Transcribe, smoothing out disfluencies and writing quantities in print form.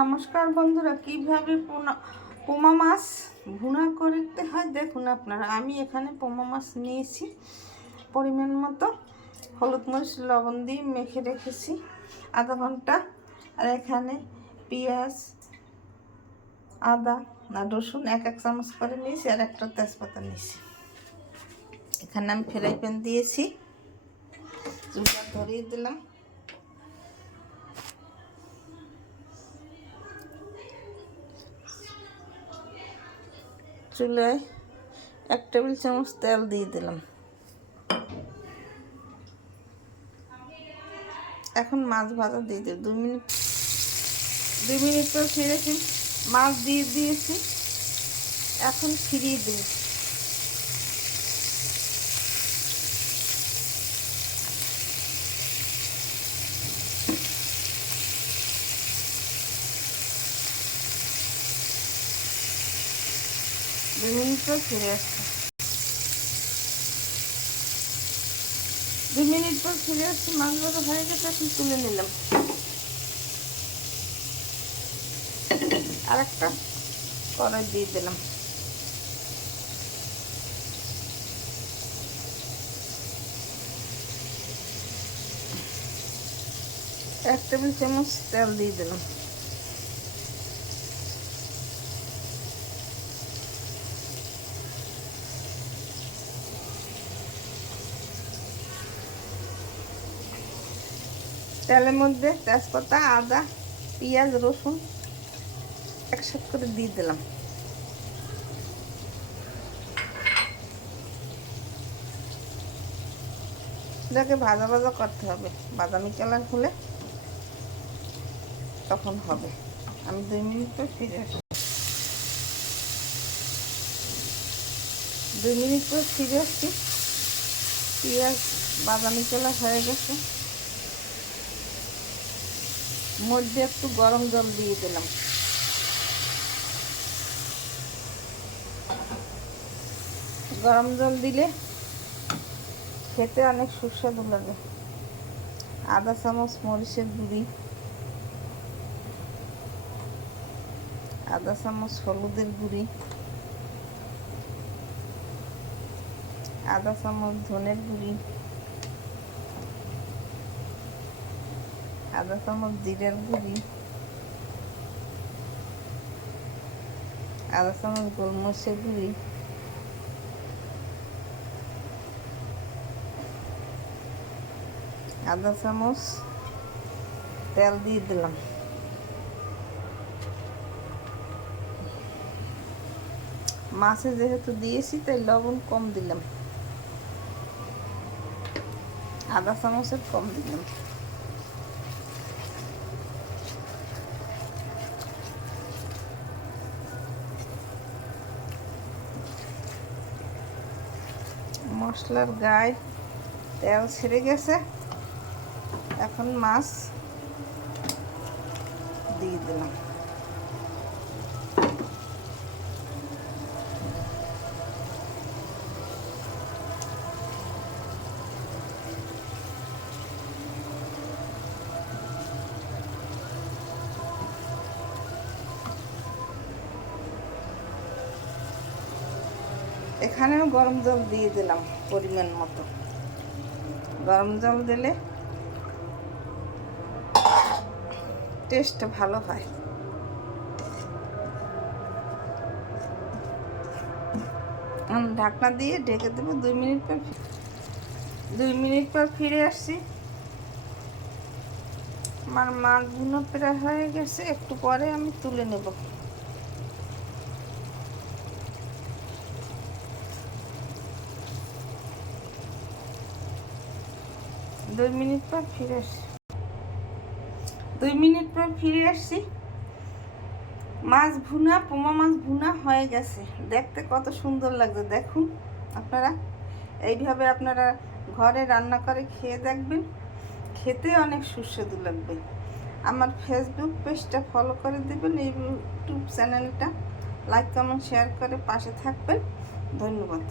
নমস্কার বন্ধুরা, কিভাবে পোমা মাছ ভুনা করতে হয় দেখুন আপনারা। আমি এখানে পোমা মাছ নিয়েছি পরিমাণ মতো, হলুদ মরিচ লবণ দিয়ে মেখে রেখেছি আধা ঘন্টা। আর এখানে পেঁয়াজ আদা রসুন এক চামচ করে নিয়েছি, আর একটা তেজপাতা নিয়েছি। এখানে আমি ফ্রাই প্যান দিয়েছি, চুলা ধরিয়ে দিলাম। চুলায় 1 টেবিল চামচ তেল দিয়ে দিলাম। এখন মাছ ভাজা দিয়ে দিই। 2 মিনিট পর ফিরেছি, মাছ দিয়ে দিয়েছি। এখন ফিরিয়ে দিই। দুই মিনিট পর ফিরে আসছে। 2 মিনিট পর ফিরে আসছি, মাছ ভাজা হয়ে গেছে। এখন তুলে নিলাম। আর একটা কড়াই দিয়ে দিলাম। এক টেবিল চামচ তেল দিয়ে দিলাম। তেলের মধ্যে তেজপাতা আদা পেঁয়াজ রসুন একসাথে করে দিয়ে দিলাম। এটাকে ভাজা ভাজা করতে হবে, বাদামি কালার হলে তখন হবে। আমি 2 মিনিট পর ফিরে আসি। 2 মিনিট পর ফিরে আসছি। পেঁয়াজ বাদামি কালার হয়ে গেছে। মধ্যে একটু গরম জল দিয়ে দিলাম। গরম জল দিলে খেতে অনেক সুস্বাদু লাগে। আধা চামচ মরিচের গুঁড়ি, আধা চামচ হলুদের গুঁড়ি, আধা চামচ ধনের গুঁড়ি, আধা চামচ জিরার গুঁড়ি, আধা চামচ গোলমরিচের গুঁড়ি, আধা চামচ তেল দিয়ে দিলাম। মাছে যেহেতু দিয়েছি তাই লবণ কম দিলাম, আধা চামচের কম দিলাম। মশলার গায়ে তেল ছেড়ে গেছে। এখন মাছ দিয়ে দিলাম। এখানেও গরম জল দিয়ে দিলাম পরিমাণ মতো। গরম জল দিলে টেস্ট ভালো হয়। ঢাকনা দিয়ে ঢেকে দেবো। 2 মিনিট পর ফিরে আসছি। আমার মাছ ভুনো প্রায় হয়ে গেছে, একটু পরে আমি তুলে নেব। 2 মিনিট পর ফিরে আসছি। 2 মিনিট পর ফিরে আসছি। মাছ ভুনা, পোমা মাছ ভুনা হয়ে গেছে। দেখতে কত সুন্দর লাগছে দেখুন। আপনারা এইভাবে আপনারা ঘরে রান্না করে খেয়ে দেখবেন, খেতে অনেক সুস্বাদু লাগবে। আমার ফেসবুক পেজটা ফলো করে দেবেন, এই ইউটিউব চ্যানেলটা লাইক কমেন্ট শেয়ার করে পাশে থাকবেন। ধন্যবাদ।